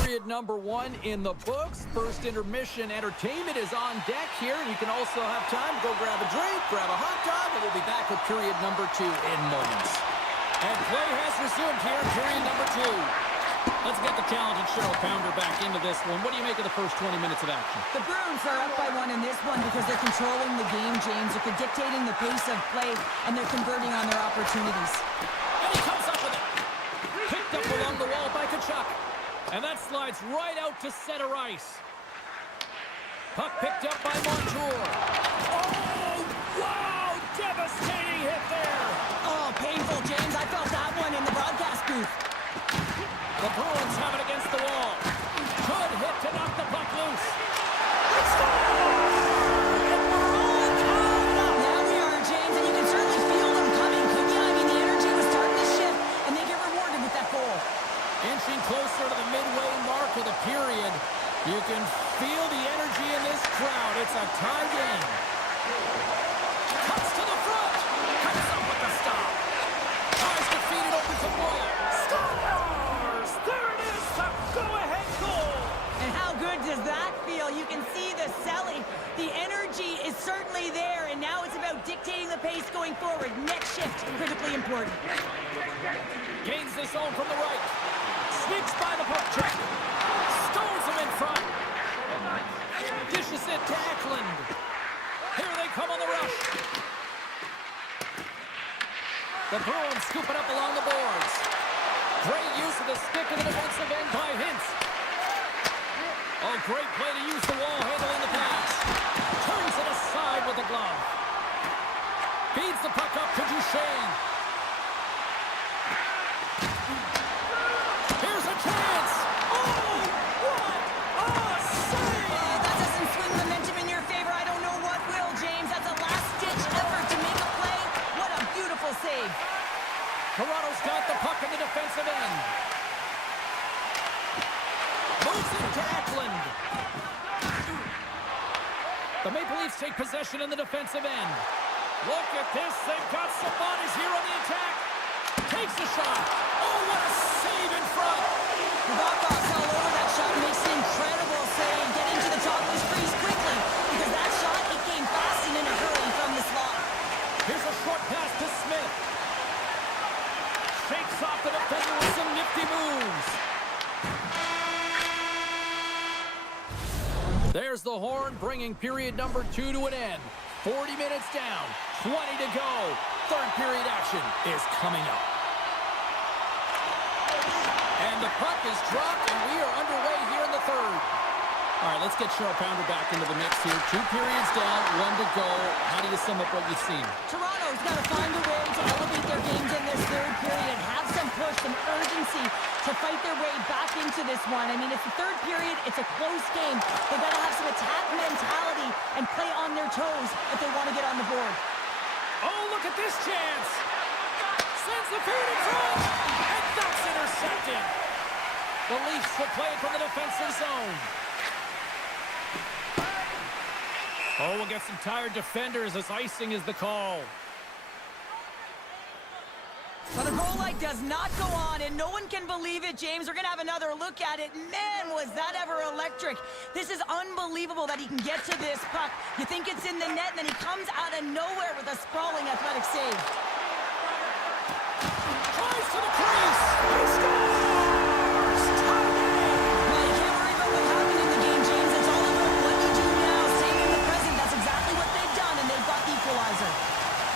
Period number 1 in the books. First intermission entertainment is on deck here. And you can also have time to go grab a drink, grab a hot dog, and we'll be back with period number 2 in moments. And play has resumed here in period number 2. Let's get the talented Cheryl Pounder back into this one. What do you make of the first 20 minutes of action? The Bruins are up by 1 in this one because they're controlling the game, James. They're dictating the pace of play, and they're converting on their opportunities. And he comes up with it. Picked up along the wall by Tkachuk. And that slides right out to center ice. Puck picked up by Montour. Oh, wow! Devastating hit there. Oh, painful, James. I felt that one in the broadcast booth. The Bruins have it against the wall. Good hit to knock the puck loose. Now we are, James, and you can certainly feel them coming, couldn't you? I mean, the energy was starting to shift, and they get rewarded with that goal. Inching closer to the midway mark of the period. You can feel the energy in this crowd. It's a tie game. Cuts to the front. Cuts up with the stop. Tries to feed it over to Boyle. Scores! There it is, the go-ahead goal. And how good does that feel? You can see the selling. The energy is certainly there, and now it's about dictating the pace going forward. Next shift, critically important. Gains the zone from the right. Sneaks by the puck check. Stones him in front. Dishes it to Eklund. Here they come on the rush. The Bruins scoop it up along the boards. Great use of the stick in the defensive end by Hintz. Oh, great play to use the wall handling the pass. Turns it aside with the glove. Feeds the puck up to Duchesne. Here's a chance. Oh, what a save! That doesn't swing momentum in your favor. I don't know what will, James. That's a last-ditch effort to make a play. What a beautiful save. Toronto's got the puck in the defensive end. Moves it to Eklund. The Maple Leafs take possession in the defensive end. Look at this. They've got some bodies here on the attack. Takes a shot. Oh, what a save in front. Nabokov's all over that shot. Makes an incredible save. Getting to the top of his crease quickly. Because that shot, it came fast and in a hurry from the slot. Here's a short pass to Smith. Shakes off the defender with some nifty moves. There's the horn, bringing period number 2 to an end. 40 minutes down, 20 to go. Third period action is coming up. And the puck is dropped, and we are underway here in the third. All right, let's get Cheryl Pounder back into the mix here. 2 periods down, 1 to go. How do you sum up what you've seen? Toronto's got to find a way to elevate their games in this third period. Have some push, some urgency to fight their way back into this one. I mean, it's the third period. It's a close game. They've got to have some attack mentality and play on their toes if they want to get on the board. Oh, look at this chance. Sends the feed in front. And that's intercepted. The Leafs will play it from the defensive zone. Oh, we'll get some tired defenders as icing is the call. Well, the goal light does not go on, and no one can believe it, James. We're going to have another look at it. Man, was that ever electric. This is unbelievable that he can get to this puck. You think it's in the net, and then he comes out of nowhere with a sprawling athletic save. Tries to the crease. He scores! Tie game! Well, you can't worry about what happened in the game, James. It's all about what you do now, staying in the present. That's exactly what they've done, and they've got the equalizer.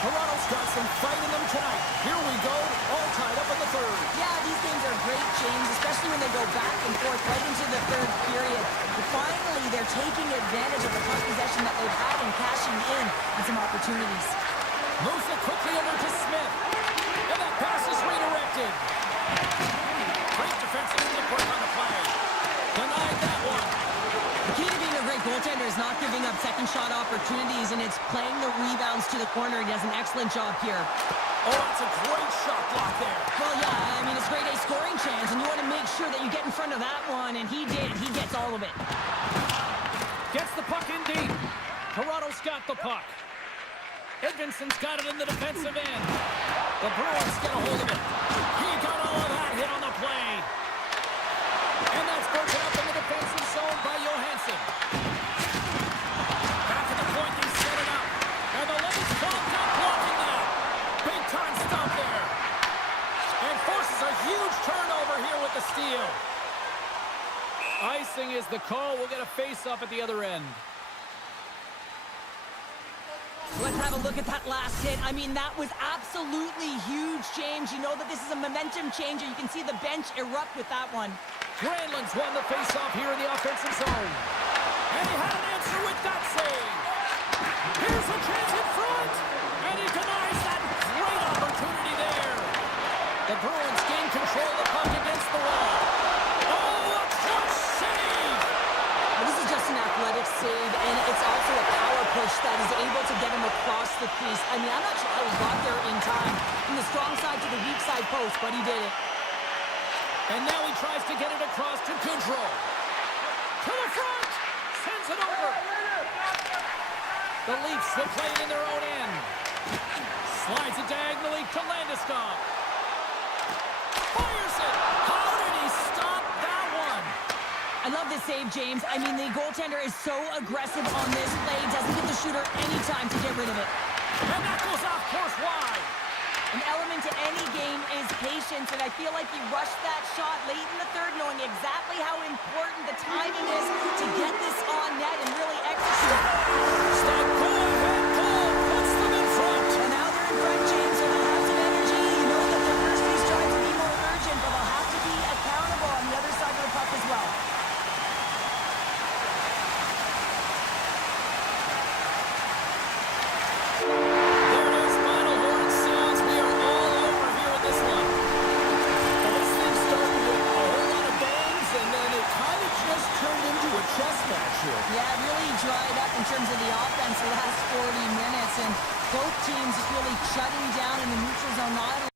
Toronto's got some fight in them tonight. Here we go, all tied up in the third. Yeah, these games are great, James, especially when they go back and forth right into the third period. But finally, they're taking advantage of the puck possession that they've had and cashing in on some opportunities. Moves it quickly over to Smith. And that pass is redirected. Great defensive work on the play. Denied that one. The key to being a great goaltender is not giving up second shot opportunities, and it's playing the rebounds to the corner. He does an excellent job here. Oh, that's a great shot block there. Well, yeah, I mean, it's grade A scoring chance, and you want to make sure that you get in front of that one, and he did. He gets all of it. Gets the puck in deep. Toronto's got the puck. Edvinson's got it in the defensive end. The Bruins get a hold of it. He got all of that hit on the play. And that's broken up in the defensive zone by Johansson. Back at the point, they set it up. And the Leafs don't not blocking that. Big time stop there. And forces a huge turnover here with the steal. Icing is the call. We'll get a face-off at the other end. Let's have a look at that last hit. I mean, that was absolutely huge, James. You know that this is a momentum changer. You can see the bench erupt with that one. Granlund's won the face-off here in the offensive zone. And he had an answer with that save. Here's a chance in front. And he denies that great opportunity there. The Bruins gain control of the puck against the wall. Oh, a clutch save. Well, this is just an athletic save, and it's also a power push that is able to get him across the crease. I mean, I'm not sure how he got there in time. From the strong side to the weak side post, but he did it. And now he tries to get it across to Goodrow. To the front. Sends it over. The Leafs will play it in their own end. Slides it diagonally to Landeskog. Fires it. How did he stop that one? I love this save, James. I mean, the goaltender is so aggressive on this play. Doesn't give the shooter any time to get rid of it. And that goes off course wide. An element to any game is patience, and I feel like he rushed that shot late in the third, knowing exactly how important the timing is to get this on net and really execute. That go-ahead goal puts them in front. And now they're in front, James, so they'll have some energy. You know that their first few strides will be more urgent, but they'll have to be accountable on the other side of the puck as well. Yeah, it really dried up in terms of the offense the last 40 minutes, and both teams just really shutting down in the neutral zone, not